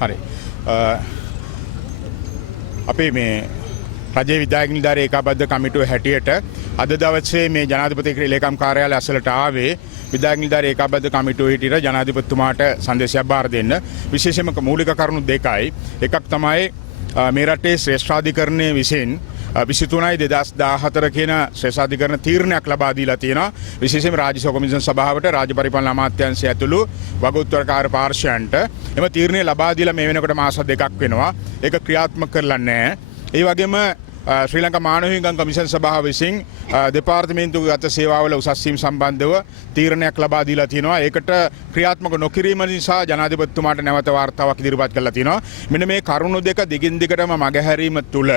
හරි. අපි මේ රජයේ විධායක නිලධාරී ඒකාබද්ධ කමිටුව හැටියට අද දවසේ මේ ජනාධිපති ලේකම් කාර්යාලය අසලට ආවේ විධායක නිලධාරී ඒකාබද්ධ කමිටුව හිටියට ජනාධිපතිතුමාට සංදේශයක් බාර දෙන්න. විශේෂයෙන්ම මූලික කරුණු දෙකයි. එකක් තමයි මේ රටේ ශ්‍රේෂ්ඨාධිකරණයේ විසින් 23/2014 කියන ශ්‍රේෂ්ඨාධිකරණ තීරණයක් ලබා දීලා තියෙනවා. විශේෂයෙන්ම රාජ්‍ය සභා කොමිෂන් සභාවට රාජ්‍ය පරිපාලන අමාත්‍යාංශය ඇතුළු වගඋත්තරකාර පාර්ශ්වයන්ට එම තීරණය ලබා දීලා මේ වෙනකොට මාස දෙකක් වෙනවා. ඒක ක්‍රියාත්මක කරලා නැහැ. ඒ වගේම ශ්‍රී ලංකා මානව හිමිකම් කමිෂන් සභාව විසින් දෙපාර්තමේන්තුවගත සේවාවල උසස් වීම සම්බන්ධව තීරණයක් ලබා දීලා තියෙනවා. ඒකට ක්‍රියාත්මක නොකිරීම නිසා ජනාධිපතිතුමාට නැවත වාර්තාවක් ඉදිරිපත් කරලා තියෙනවා. මෙන්න මේ කරුණු දෙක දිගින් දිගටම මගහැරීම තුළ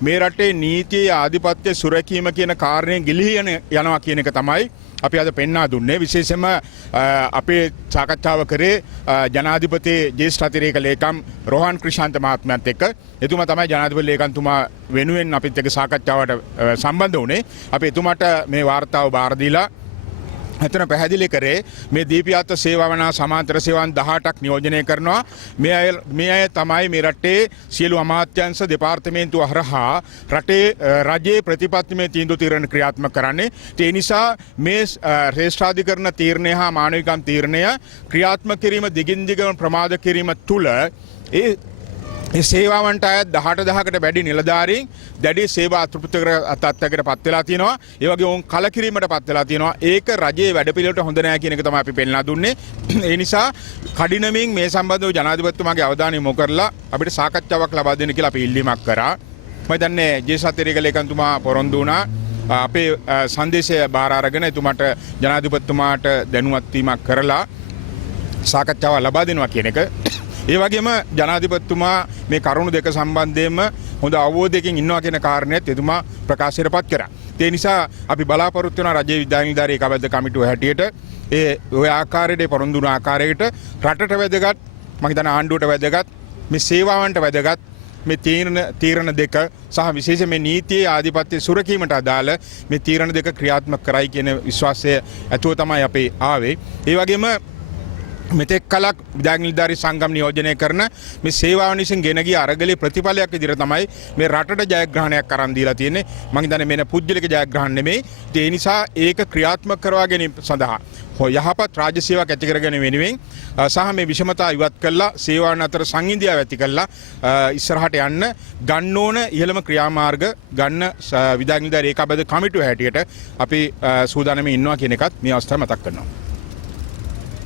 මේ රටේ නීතියේ ආධිපත්‍ය සුරැකීම කියන කාරණේ ගිලිහි යනවා කියන එක තමයි අපි අද පෙන්වා දුන්නේ. විශේෂයෙන්ම අපේ සාකච්ඡාව කරේ ජනාධිපති ජ්‍යෙෂ්ඨ අතිරේක ලේකම් රෝහන් ක්‍රිෂාන්ත මහත්මයාත් එක්ක. එතුමා තමයි ජනාධිපති ලේකම්තුමා වෙනුවෙන් අපිත් එක්ක සාකච්ඡාවට සම්බන්ධ වුණේ. අපි එතුමාට මේ වාර්තාව බාර දීලා එතන පැහැදිලි කරේ මේ දීපයාත්ව සේවාවන සමාන්තර සේවාන් 18ක් නියෝජනය කරනවා. මේ අය තමයි මේ රටේ සියලු අමාත්‍යාංශ දෙපාර්තමේන්තුව හරහා රටේ රජයේ ප්‍රතිපත්තිමය තීන්දුව තීරණ ක්‍රියාත්මක කරන්නේ. ඒ නිසා මේ ශ්‍රේෂ්ඨාධිකරණ තීරණය හා මානවිකම් තීරණය ක්‍රියාත්මක කිරීම දිගින් දිගටම ප්‍රමාද කිරීම තුළ ඒ සේවාවන්ට අයත් 18000කට වැඩි නිලධාරීන් දැඩි සේවා අතෘප්තිකර තත්ත්වයකට පත් වෙලා තියෙනවා. ඒ වගේ වුන් කලකිරීමට පත් වෙලා තියෙනවා. ඒක රජයේ වැඩපිළිවෙලට හොඳ නෑ කියන එක තමයි අපි පෙන්නලා දුන්නේ. ඒ නිසා කඩිනමින් මේ සම්බන්ධව ජනාධිපතිතුමාගේ අවධානය යොමු කරලා අපිට සාකච්ඡාවක් ලබා දෙන්න කියලා අපි ඉල්ලීමක් කරා. මම දන්නේ ජ්‍යෙෂ්ඨ අතිරේක ලේකම්තුමා පොරොන්දු වුණා. අපේ සංදේශය බාර අරගෙන එතුමාට ජනාධිපතිතුමාට දැනුවත් වීමක් කරලා සාකච්ඡාවක් ලබා දෙනවා කියන එක. ඒ වගේම ජනාධිපතිතුමා මේ කරුණු දෙක සම්බන්ධයෙන්ම හොඳ අවබෝධයකින් ඉන්නවා කියන කාරණේත් එතුමා ප්‍රකාශයටපත් කරා. ඒ නිසා අපි බලාපොරොත්තු වෙන රජයේ විධායක නිලධාරී ඒකාබද්ධ කමිටුව හැටියට ඔය ආකාරයට පොරොන්දු වුණ ආකාරයකට රටට වැදගත් මම හිතන ආණ්ඩුවට වැදගත් මේ සේවාවන්ට වැදගත් මේ තීරණ දෙක සහ විශේෂයෙන් මේ නීතියේ ආධිපත්‍ය සුරකීමට අදාළ මේ තීරණ දෙක ක්‍රියාත්මක කරයි කියන විශ්වාසය ඇතුව තමයි අපි ආවේ. ඒ වගේම මෙතෙක් කලක් විධායක නිලධාරී සංගම් නියෝජනය කරන මේ සේවාවන් විසින් ගෙන ගිය අරගලේ ප්‍රතිඵලයක් විදිහට තමයි මේ රටට ජයග්‍රහණයක් අරන් දීලා තියෙන්නේ. මම හිතන්නේ මේන පුජ්‍යලික ජයග්‍රහණ නෙමෙයි. ඒ නිසා ඒක ක්‍රියාත්මක කරවා ගැනීම සඳහා යහපත් රාජ්‍ය සේවාවක් ඇති කරගෙන වෙනුවෙන් සහ මේ විෂමතා ඉවත් කළා සේවාවන් අතර සංහිඳියාව ඇති කළා ඉස්සරහට යන්න ගන්න ඕන ඉහළම ක්‍රියාමාර්ග ගන්න විධායක නිලධාරී ඒකාබද්ධ කමිටුව හැටියට අපි සූදානම්ව ඉන්නවා කියන එකත් මේ අවස්ථාවේ මතක් කරනවා.